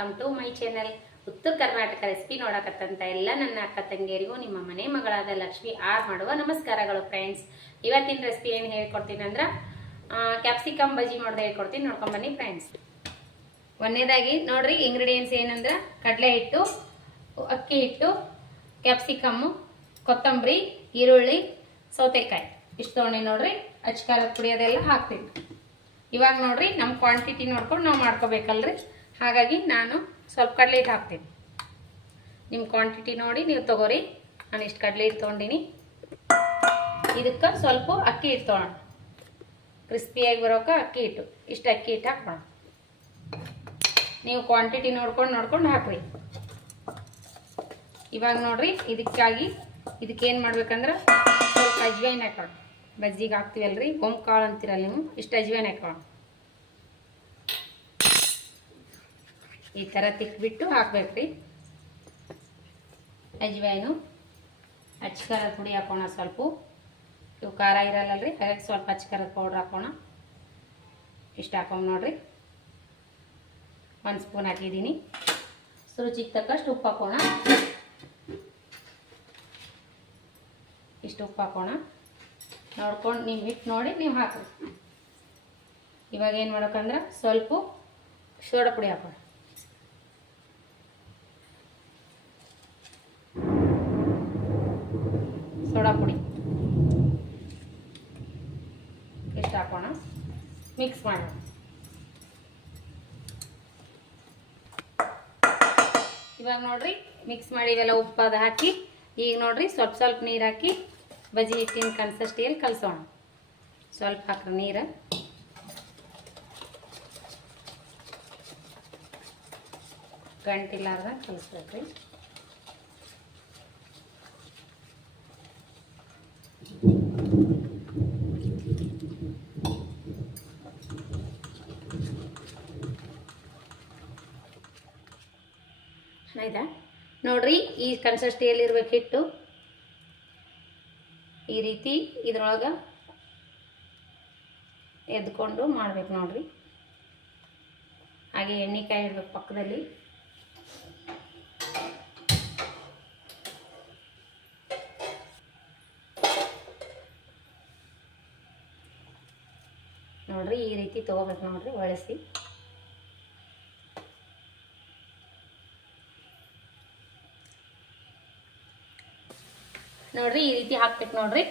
Welcome to my channel. ಉತ್ತರ Karnataka recipe ನೋಡಕತ್ತಂತ ಎಲ್ಲ ನನ್ನ ಅಕ್ಕ ತಂಗಿಯರಿಗೂ ನಿಮ್ಮ ಮನೆ ಮಗಳಾದ ಲಕ್ಷ್ಮಿ ಆರ್ ಮಾಡುವ ನಮಸ್ಕಾರಗಳು ಫ್ರೆಂಡ್ಸ್. ಇವತ್ತಿನ ರೆಸಿಪಿ ಏನು ಹೇಳ್ಕೊಡ್ತೀನಿ ಅಂದ್ರೆ ಕ್ಯಾಪ್ಸಿಕಮ್ ಬಜ್ಜಿ ಮಾಡೋದು ಹೇಳ್ಕೊಡ್ತೀನಿ, ನೋಡ್ಕೊಂಡ್ ಬನ್ನಿ ಫ್ರೆಂಡ್ಸ್. ಒಂದನೇದಾಗಿ ನೋಡ್ರಿ ಇಂಗ್ರೀಡಿಯೆಂಟ್ಸ್ ಏನಂದ್ರೆ ಕಡಲೆ ಹಿಟ್ಟು, ಅಕ್ಕಿ ಹಿಟ್ಟು, ಕ್ಯಾಪ್ಸಿಕಮ್ಮು, ಕೊತ್ತಂಬರಿ, ಈರುಳ್ಳಿ, ಸೌತೆಕಾಯಿ ಇಷ್ಟು ತೊಗೊಂಡು ನೋಡ್ರಿ. ಅಚ್ಕಾರದ ಪುಡಿ ಅದೆಲ್ಲ ಹಾಕ್ತೀನಿ. ಇವಾಗ ನೋಡ್ರಿ ನಮ್ಮ ಕ್ವಾಂಟಿಟಿ ನೋಡ್ಕೊಂಡು ನಾವು ಮಾಡ್ಕೋಬೇಕಲ್ರಿ, ಹಾಗಾಗಿ ನಾನು ಸ್ವಲ್ಪ ಕಡಲೆ ಹಿಟ್ಟು ಹಾಕ್ತೀನಿ. ನಿಮ್ಮ ಕ್ವಾಂಟಿಟಿ ನೋಡಿ ನೀವು ತಗೋರಿ. ನಾನು ಇಷ್ಟು ಕಡಲೆ ಹಿಟ್ಟು ತೊಗೊಂಡಿನಿ. ಇದಕ್ಕೆ ಸ್ವಲ್ಪ ಅಕ್ಕಿ ಹಿಟ್ಟು ತೊಗೊಳ್ಳೋಣ, ಕ್ರಿಸ್ಪಿಯಾಗಿ ಬರೋಕೆ ಅಕ್ಕಿ ಹಿಟ್ಟು. ಇಷ್ಟು ಅಕ್ಕಿ ಹಿಟ್ಟು ಹಾಕೋಣ. ನೀವು ಕ್ವಾಂಟಿಟಿ ನೋಡ್ಕೊಂಡು ಹಾಕ್ರಿ. ಇವಾಗ ನೋಡ್ರಿ ಇದಕ್ಕೇನು ಮಾಡ್ಬೇಕಂದ್ರೆ ಸ್ವಲ್ಪ ಅಜ್ವೈನ್ ಹಾಕೋಣ. ಬಜ್ಜಿಗೆ ಹಾಕ್ತೀವಲ್ರಿ, ಕಾಳು ಅಂತೀರಲ್ಲ ನೀವು, ಇಷ್ಟು ಅಜ್ವೈನ್ ಹಾಕೋಣ. ಈ ಥರ ತಿಕ್ಬಿಟ್ಟು ಹಾಕ್ಬೇಕ್ರಿ ಅಜ್ವೈನು. ಅಚ್ಕಾರದ ಪುಡಿ ಹಾಕೋಣ ಸ್ವಲ್ಪ. ಇವು ಖಾರ ಇರಲ್ಲಲ್ರಿ, ಹಾಗಾಗಿ ಸ್ವಲ್ಪ ಅಚ್ಕಾರದ ಪೌಡ್ರ್ ಹಾಕೋಣ. ಇಷ್ಟು ಹಾಕೋಣ ನೋಡ್ರಿ. 1 ಸ್ಪೂನ್ ಹಾಕಿದ್ದೀನಿ. ರುಚಿಗೆ ತಕ್ಕಷ್ಟು ಉಪ್ಪು ಹಾಕೋಣ. ಇಷ್ಟು ಉಪ್ಪು ಹಾಕೋಣ. ನೋಡ್ಕೊಂಡು ನೀವು ಹಿಟ್ಟು ನೋಡಿ ನೀವು ಹಾಕ್ರಿ. ಇವಾಗ ಏನು ಮಾಡೋಕ್ಕಂದ್ರೆ ಸ್ವಲ್ಪ ಸೋಡಾ ಪುಡಿ ಹಾಕೋಣ. ಸೋಡಾ ಪುಡಿ ಇಷ್ಟು ಹಾಕೋಣ. ಮಿಕ್ಸ್ ಮಾಡೋಣ. ಇವಾಗ ನೋಡ್ರಿ ಮಿಕ್ಸ್ ಮಾಡಿ ಇವೆಲ್ಲ ಉಪ್ಪು ಅದು ಹಾಕಿ, ಈಗ ನೋಡ್ರಿ ಸ್ವಲ್ಪ ನೀರು ಹಾಕಿ ಬಜ್ಜಿ ಹಿಟ್ಟಿನ ಕನ್ಸಿಸ್ಟೆನ್ಸಿಯಲ್ಲಿ ಕಲಸೋಣ. ಸ್ವಲ್ಪ ಹಾಕ್ರಿ ನೀರು. ಗಂಟಿಲ್ಲಾರ್ದ ಕಲಿಸ್ಬೇಕ್ರಿ. ಆಯ್ತಾ ನೋಡ್ರಿ, ಈ ಕನ್ಸಿಸ್ಟೆನ್ಸಿಯಲ್ಲಿ ಇರ್ಬೇಕು ಹಿಟ್ಟು. ಈ ರೀತಿ ಇದ್ರೊಳಗೆ ಎದ್ಕೊಂಡು ಮಾಡ್ಬೇಕು ನೋಡ್ರಿ. ಹಾಗೆ ಎಣ್ಣೆ ಕಾಯಿ ಇಡ್ಬೇಕು ಪಕ್ಕದಲ್ಲಿ. ನೋಡ್ರಿ ಈ ರೀತಿ ತಗೋಬೇಕು ನೋಡ್ರಿ, ಒಳಸಿ. ನೋಡ್ರಿ ಈ ರೀತಿ ಹಾಕ್ಬೇಕು ನೋಡ್ರಿ.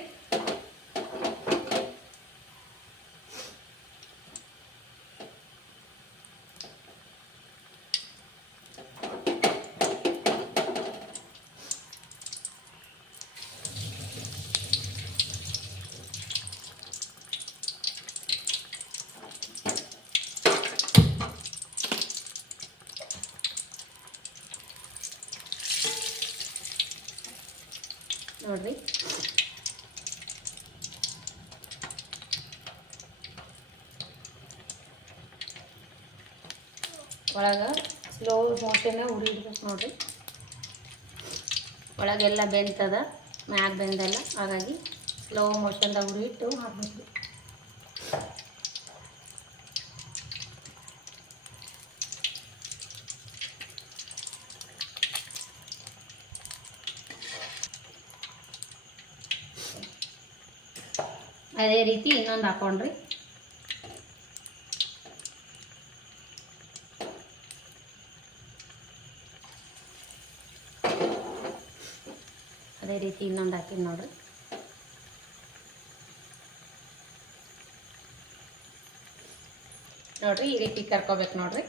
ನೋಡ್ರಿ ಒಳಗೆ ಸ್ಲೋ ಮೋಷನ್ ಉರಿಡ್ಬೇಕು ನೋಡ್ರಿ. ಒಳಗೆಲ್ಲ ಬೆಂತದ, ಮ್ಯಾಗ ಬೆಂದಲ್ಲ, ಹಾಗಾಗಿ ಸ್ಲೋ ಮೋಷನ್ದಾಗ ಉರಿಟ್ಟು ಹಾಕಬೇಕು. ಅದೇ ರೀತಿ ಇನ್ನೊಂದು ಹಾಕೊಂಡ್ರಿ. ಅದೇ ರೀತಿ ಇನ್ನೊಂದು ಹಾಕಿನಿ ನೋಡ್ರಿ. ನೋಡ್ರಿ ಈ ರೀತಿ ಕರ್ಕೋಬೇಕು ನೋಡ್ರಿ.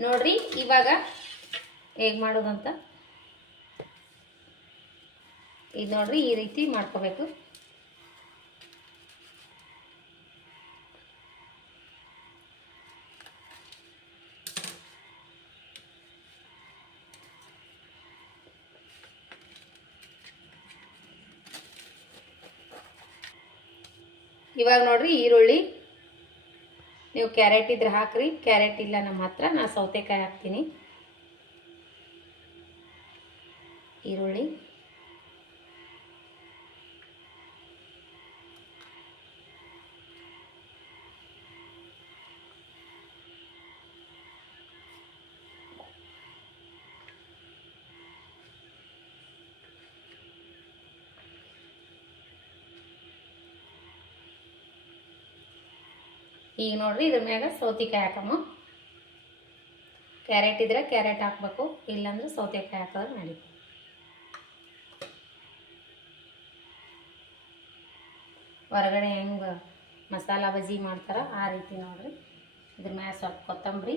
ನೋಡ್ರಿ ಇವಾಗ ಹೇಗೆ ಮಾಡೋದಂತ ಇದು ನೋಡ್ರಿ, ಈ ರೀತಿ ಮಾಡ್ಕೋಬೇಕು. ಇವಾಗ ನೋಡ್ರಿ ಈರುಳ್ಳಿ, ನೀವು ಕ್ಯಾರೆಟ್ ಇದ್ರೆ ಹಾಕ್ರಿ, ಕ್ಯಾರೆಟ್ ಇಲ್ಲ ನಮ್ಮ ಹತ್ರ, ನಾನು ಸೌತೆಕಾಯಿ ಹಾಕ್ತೀನಿ. ಈರುಳ್ಳಿ, ಈಗ ನೋಡ್ರಿ ಇದ್ರ ಮ್ಯಾಗ ಸೌತೆಕಾಯಿ ಹಾಕಮ್ಮ. ಕ್ಯಾರೆಟ್ ಇದ್ರೆ ಕ್ಯಾರೆಟ್ ಹಾಕ್ಬೇಕು, ಇಲ್ಲಾಂದ್ರೆ ಸೌತೆಕಾಯಿ ಹಾಕೋದ್ರೆ ನಡೀತು. ಹೊರಗಡೆ ಹೆಂಗೆ ಮಸಾಲ ಬಜ್ಜಿ ಮಾಡ್ತಾರ ಆ ರೀತಿ ನೋಡ್ರಿ. ಇದ್ರ ಮ್ಯಾಗ ಸ್ವಲ್ಪ ಕೊತ್ತಂಬರಿ,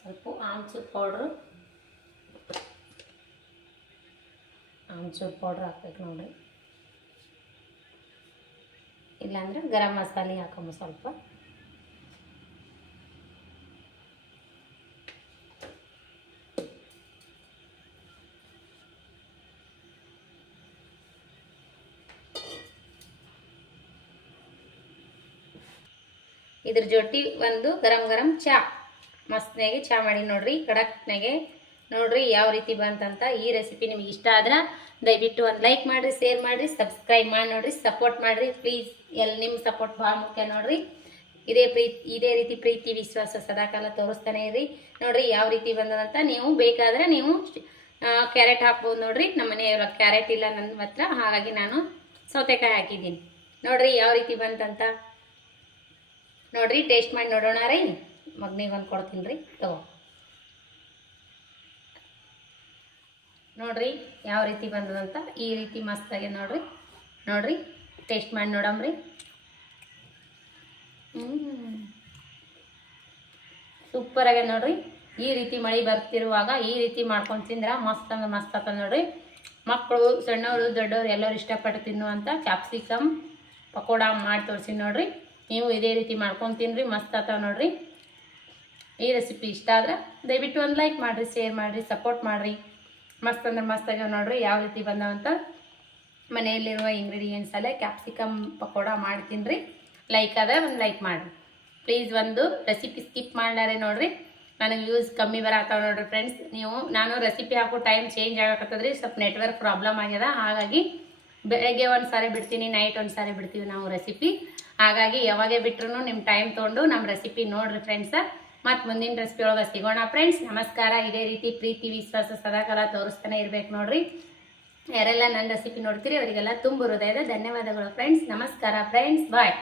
ಸ್ವಲ್ಪ ಆಮ್ಚೂರ್ ಪೌಡ್ರ್ ಹಾಕ್ಬೇಕು ನೋಡ್ರಿ. ಇಲ್ಲಾಂದ್ರೆ ಗರಂ ಮಸಾಲೆ ಹಾಕಮ್ಮ ಸ್ವಲ್ಪ. ಇದ್ರ ಜೊತೆ ಒಂದು ಗರಂ ಚಾ, ಮಸ್ತ್ನಾಗೆ ಚಾ ಮಾಡಿ ನೋಡ್ರಿ, ಕಡಕ್ನಾಗೆ ನೋಡ್ರಿ ಯಾವ ರೀತಿ ಬಂತಂತ. ಈ ರೆಸಿಪಿ ನಿಮಗೆ ಇಷ್ಟ ಆದ್ರೆ ದಯವಿಟ್ಟು ಒಂದು ಲೈಕ್ ಮಾಡಿರಿ, ಶೇರ್ ಮಾಡಿರಿ, ಸಬ್ಸ್ಕ್ರೈಬ್ ಮಾಡಿ ನೋಡ್ರಿ, ಸಪೋರ್ಟ್ ಮಾಡಿರಿ ಪ್ಲೀಸ್. ನಿಮ್ಮ ಸಪೋರ್ಟ್ ಭಾಳ ಮುಖ್ಯ ನೋಡ್ರಿ. ಇದೇ ರೀತಿ ಪ್ರೀತಿ ವಿಶ್ವಾಸ ಸದಾಕಾಲ ತೋರಿಸ್ತಾನೆ ಇರ್ರಿ. ನೋಡ್ರಿ ಯಾವ ರೀತಿ ಬಂದದಂತ. ನೀವು ಬೇಕಾದ್ರೆ ನೀವು ಕ್ಯಾರೆಟ್ ಹಾಕ್ಬೋದು ನೋಡ್ರಿ. ನಮ್ಮ ಮನೆಯಲ್ಲ ಕ್ಯಾರೆಟ್ ಇಲ್ಲ ನನ್ನ ಹತ್ರ, ಹಾಗಾಗಿ ನಾನು ಸೌತೆಕಾಯಿ ಹಾಕಿದ್ದೀನಿ. ನೋಡ್ರಿ ಯಾವ ರೀತಿ ಬಂತಂತ ನೋಡ್ರಿ. ಟೇಸ್ಟ್ ಮಾಡಿ ನೋಡೋಣ ರೀ. ಮಗನಿಗೆ ಒಂದು ಕೊಡ್ತೀನಿ ರೀ, ತಗೋ ನೋಡ್ರಿ ಯಾವ ರೀತಿ ಬಂದದಂತ. ಈ ರೀತಿ ಮಸ್ತಾಗೆ ನೋಡ್ರಿ ಟೇಸ್ಟ್ ಮಾಡಿ ನೋಡಮ್ರಿ. ಸೂಪರ್ ಆಗಿದೆ ನೋಡ್ರಿ. ಈ ರೀತಿ ಮಳೆ ಬರ್ತಿರುವಾಗ ಈ ರೀತಿ ಮಾಡ್ಕೊಂಡು ತಿಂದ್ರೆ ಮಸ್ತ್ ಆಗ್ತದೆ ನೋಡ್ರಿ. ಮಕ್ಕಳು ಸಣ್ಣವರು ದೊಡ್ಡವರು ಎಲ್ಲರೂ ಇಷ್ಟಪಟ್ಟು ತಿನ್ನುವಂಥ ಕ್ಯಾಪ್ಸಿಕಮ್ ಪಕೋಡ ಮಾಡಿ ತೋರಿಸಿ ನೋಡ್ರಿ. ನೀವು ಇದೇ ರೀತಿ ಮಾಡ್ಕೊಂಡು ತಿನ್ನಿರಿ, ಮಸ್ತ್ ಆಗ್ತಾವೆ ನೋಡ್ರಿ. ಈ ರೆಸಿಪಿ ಇಷ್ಟ ಆದ್ರೆ ದಯವಿಟ್ಟು ಒಂದು ಲೈಕ್ ಮಾಡಿರಿ, ಶೇರ್ ಮಾಡಿರಿ, ಸಪೋರ್ಟ್ ಮಾಡಿರಿ. ಮಸ್ತ್ ಅಂದ್ರೆ ಮಸ್ತ್ ಆಗ್ಯಾವ ನೋಡ್ರಿ. ಯಾವ ರೀತಿ ಬಂದವಂತ ಮನೆಯಲ್ಲಿರುವ ಇಂಗ್ರೀಡಿಯೆಂಟ್ಸ್ ಅಲ್ಲೇ ಕ್ಯಾಪ್ಸಿಕಮ್ ಪಕೋಡ ಮಾಡಿ ತಿನ್ನಿರಿ. ಲೈಕ್ ಆದರೆ ಒಂದು ಲೈಕ್ ಮಾಡಿರಿ ಪ್ಲೀಸ್. ಒಂದು ರೆಸಿಪಿ ಸ್ಕಿಪ್ ಮಾಡ್ಲಾರೆ ನೋಡ್ರಿ. ನನಗೆ ವ್ಯೂಸ್ ಕಮ್ಮಿ ಬರತ್ತಾವ ನೋಡ್ರಿ ಫ್ರೆಂಡ್ಸ್. ನಾನು ರೆಸಿಪಿ ಹಾಕೋ ಟೈಮ್ ಚೇಂಜ್ ಆಗಕತ್ತದ್ರಿ, ಸ್ವಲ್ಪ ನೆಟ್ವರ್ಕ್ ಪ್ರಾಬ್ಲಮ್ ಆಗ್ಯದ. ಹಾಗಾಗಿ ಬೆಳಗ್ಗೆ ಒಂದು ಸಾರಿ ಬಿಡ್ತೀನಿ, ನೈಟ್ ಒಂದು ಸಾರಿ ಬಿಡ್ತೀವಿ ನಾವು ರೆಸಿಪಿ. ಹಾಗಾಗಿ ಯಾವಾಗೇ ಬಿಟ್ರು ನಿಮ್ಮ ಟೈಮ್ ತೊಗೊಂಡು ನಮ್ಮ ರೆಸಿಪಿ ನೋಡ್ರಿ ಫ್ರೆಂಡ್ಸ. ಮತ್ತು ಮುಂದಿನ ರೆಸಿಪಿ ಒಳಗೆ ಸಿಗೋಣ ಫ್ರೆಂಡ್ಸ್. ನಮಸ್ಕಾರ. ಇದೇ ರೀತಿ ಪ್ರೀತಿ ವಿಶ್ವಾಸ ಸದಾಕಾಲ ತೋರಿಸ್ತಾನೆ ಇರ್ಬೇಕು ನೋಡ್ರಿ. ಯಾರೆಲ್ಲ ನನ್ನ ರೆಸಿಪಿ ನೋಡ್ತೀರಿ ಅವರಿಗೆಲ್ಲ ತುಂಬ ಹೃದಯದ ಧನ್ಯವಾದಗಳು ಫ್ರೆಂಡ್ಸ್. ನಮಸ್ಕಾರ ಫ್ರೆಂಡ್ಸ್, ಬಾಯ್.